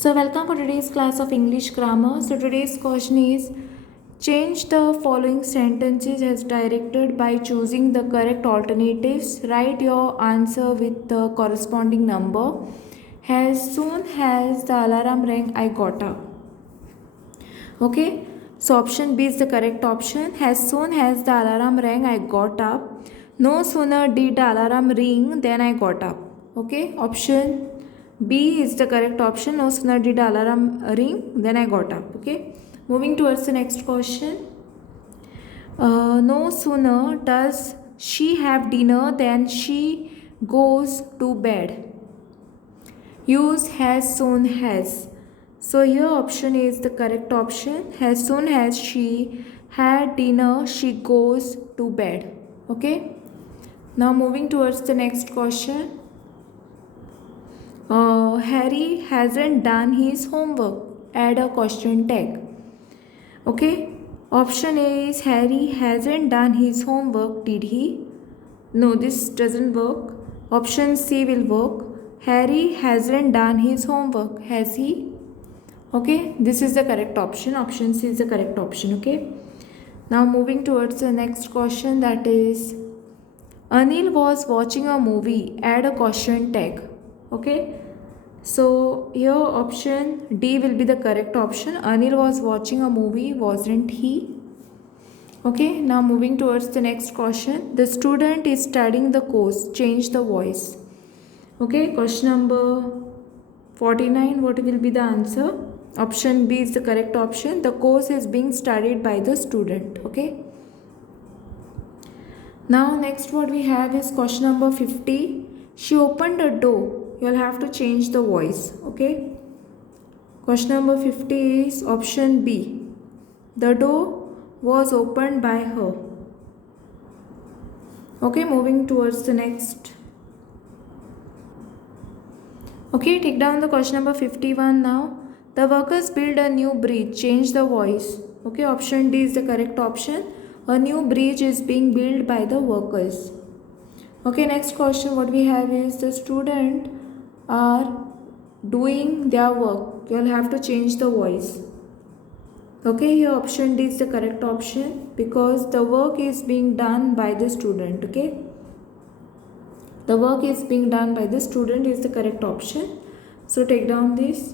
So welcome for today's class of English grammar. So today's question is, change the following sentences as directed by choosing the correct alternatives. Write your answer with the corresponding number. As soon as the alarm rang, I got up. Okay, so option B is the correct option. As soon as the alarm rang, I got up. No sooner did the alarm ring than I got up. Okay, option B is the correct option. No sooner did the alarm ring than I got up. Okay, moving towards the next question. No sooner does she have dinner than she goes to bed. Use as soon as. So your option is the correct option. As soon as she had dinner, she goes to bed. Okay. Now moving towards the next question. Harry hasn't done his homework. Add a question tag. Okay. Option A is Harry hasn't done his homework. Did he? No, this doesn't work. Option C will work. Harry hasn't done his homework. Has he? Okay, this is the correct option. Option C is the correct option. Okay. Now moving towards the next question, that is Anil was watching a movie. Add a question tag. Okay. So here option D will be the correct option. Anil was watching a movie, wasn't he? Okay, now moving towards the next question. The student is studying the course. Change the voice. Okay, question number 49. What will be the answer? Option B is the correct option. The course is being studied by the student. Okay. Now next what we have is question number 50. She opened a door. You'll have to change the voice. Okay. Question number 50 is option B. The door was opened by her. Okay, moving towards the next. Okay, take down the question number 51 now. The workers build a new bridge. Change the voice. Okay, option D is the correct option. A new bridge is being built by the workers. Okay, next question what we have is the student are doing their work. You'll have to change the voice. Okay, here option D is the correct option because the work is being done by the student. Okay, the work is being done by the student is the correct option. So take down this.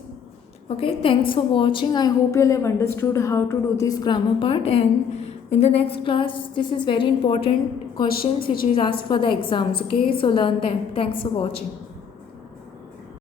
Okay, thanks for watching. I hope you have understood how to do this grammar part, and in the next class this is very important questions which is asked for the exams. Okay, so learn them. Thanks for watching.